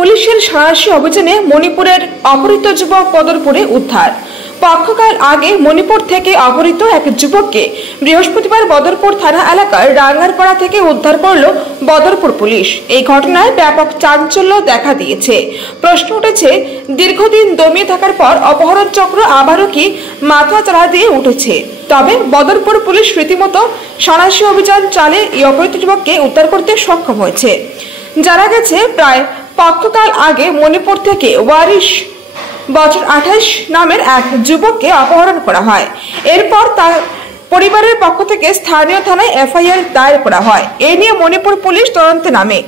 পুলিশের সাহসী অভিযানে মণিপুরের অপহৃত যুবক বদরপুরে উদ্ধার। পক্ষকাল আগে মণিপুর থেকে অপহৃত এক যুবককে বৃহস্পতিবার বদরপুর থানা এলাকার রাঙ্গারপাড়া থেকে উদ্ধার করল বদরপুর পুলিশ। এই ঘটনায় ব্যাপক চাঞ্চল্য দেখা দিয়েছে। প্রশ্ন উঠেছে, দীর্ঘদিন দমিয়ে থাকার পর অপহরণ চক্র আবারও কি মাথা চাড়া দিয়ে উঠেছে? তবে বদরপুর পুলিশ রীতিমতো সাহসী অভিযান চালিয়ে এই অপহৃত যুবককে উদ্ধার করতে সক্ষম হয়েছে। জানা গেছে, প্রায় পক্ষকাল আগে মণিপুর থেকে ওয়ারিশ বছর 28 নামের এক যুবককে অপহরণ করা হয়। এরপর তার পরিবারের পক্ষ থেকে স্থানীয় থানায় এফআইআর দায়ের করা হয়। এই নিয়ে মণিপুর পুলিশ তদন্তে নামে।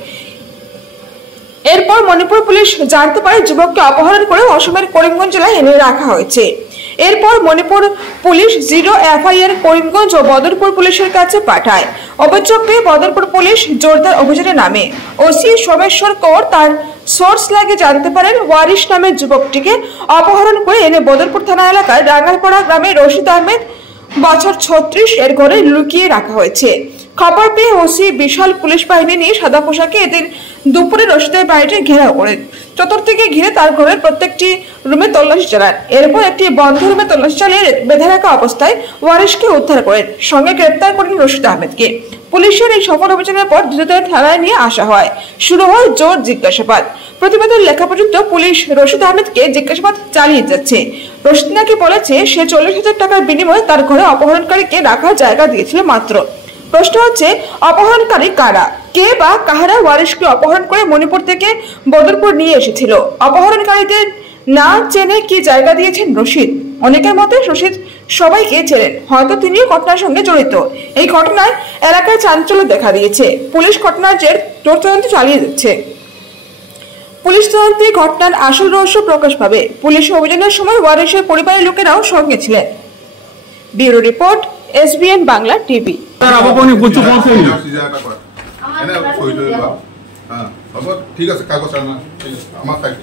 এরপর মণিপুর পুলিশ জানতে পারে যুবককে অপহরণ করে অসমের করিমগঞ্জ জেলায় এনে রাখা হয়েছে। এরপর মণিপুর পুলিশ 0 এফআইআর করিমগঞ্জ ও বদরপুর পুলিশের কাছে পাঠায়। অভিযোগ পেয়ে বদরপুর পুলিশ জোরদার অভিযানে নামে। ওসি সোমেশ্বর কৌর তার সোর্স লাগে জানতে পারেন, ওয়ারিশ নামের যুবকটিকে অপহরণ করে এনে বদরপুর থানা এলাকার রাঙ্গারপাড়া গ্রামে রশিদ আহমেদ বছর 36 এর ঘরে লুকিয়ে রাখা হয়েছে। খবর পেয়ে ওসি বিশাল পুলিশ বাহিনী নিয়ে সাদা পোশাকে এদিন দুপুরে রশিদের বাড়িটি ঘেরাও করেন। চতুর্দিকে ঘিরে তার ঘরের প্রত্যেকটি রুমে তল্লাশি চালান। এরপর একটি বন্ধ রুমে তল্লাশি চালিয়ে বেঁধে রাখা অবস্থায় ওয়ারিশকে উদ্ধার করেন, সঙ্গে গ্রেপ্তার করেন রশিদ আহমেদকে। পুলিশের এই সফল অভিযানের পর দ্রুততর থানায় নিয়ে আসা হয়। শুরু হয় জোর জিজ্ঞাসাবাদ। প্রতিবেদন লেখা পর্যন্ত পুলিশ রশিদ আহমেদকে জিজ্ঞাসাবাদ চালিয়ে যাচ্ছে। রশিদ নাকি বলেছে, সে 40,000 টাকার বিনিময়ে তার ঘরে অপহরণকারীকে রাখার জায়গা দিয়েছিল মাত্র। প্রশ্ন হচ্ছে, অপহরণকারী কারা, কে বা কাহারা ওয়ারিশকে অপহরণ করে মণিপুর থেকে বদরপুর নিয়ে এসেছিল? অপহরণকারীদের না চেনে কি জায়গা দিয়েছেন রশিদ? অনেকের মতে রশিদ সবাইকে চেনেন, হয়তো তিনিও ঘটনার সঙ্গে জড়িত। এই ঘটনায় এলাকায় চাঞ্চল্য দেখা দিয়েছে। পুলিশ ঘটনার জের তদন্ত চালিয়ে যাচ্ছে। পুলিশ তদন্তে ঘটনার আসল রহস্য প্রকাশ পাবে। পুলিশ অভিযানের সময় ওয়ারিশের পরিবারের লোকেরাও সঙ্গে ছিলেন। Bureau report, SBN Bangla TV. ঠিক আছে, কাগজ আনা আমার থাকে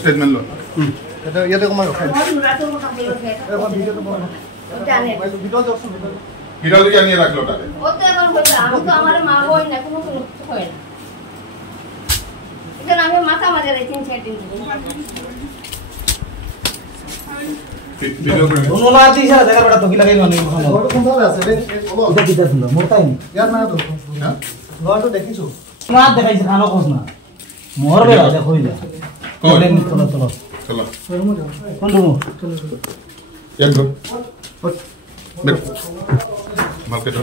স্টেটমেন্ট লো হিরাল দিকে নিয়ে রাখলো তারে ওতে এখন বলতে আমি তো আমার মা বই না কোনো হয় না। এটা আমি মাথা মাঝে রে 3-4 দিন ভিডিও করে दोनों ना आती है जगह बड़ा तो की लगाई नहीं हम ঘর কোন ভাবে আছে রে বলো এটা কিটা শুনলো মোরটাই ইয়ার না তো হ্যাঁ ঘর তো দেখিছো না দেখাইছে খানো কোস না মোর বেলা দেখোই না কোন চলো চলো চলো কোন রুম এক দো মার্কেট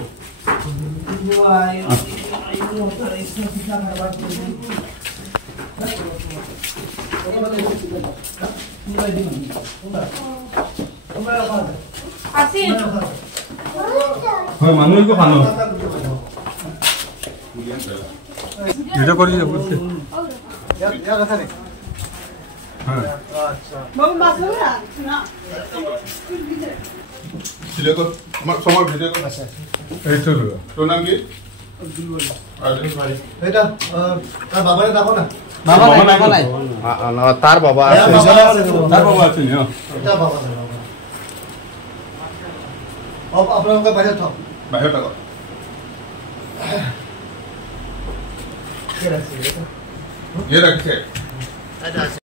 আসি হয় মানুষ কো খানো ভিডিও করি বলতে ইয়ার কথা রে হ্যাঁ আচ্ছা বাবু মাসে না ভিডিও কর সময় ভিডিও কর আচ্ছা এই তো তোর নাম কি? আদিল ভাই। এটা তার বাবারে দেখো না বাবা নাই তার বাবা আছে তার বাবা আছে না এটা বাবা না আপনার বাইরে থাক বাইরে থাকো। কে রাখছে এটা ये रखे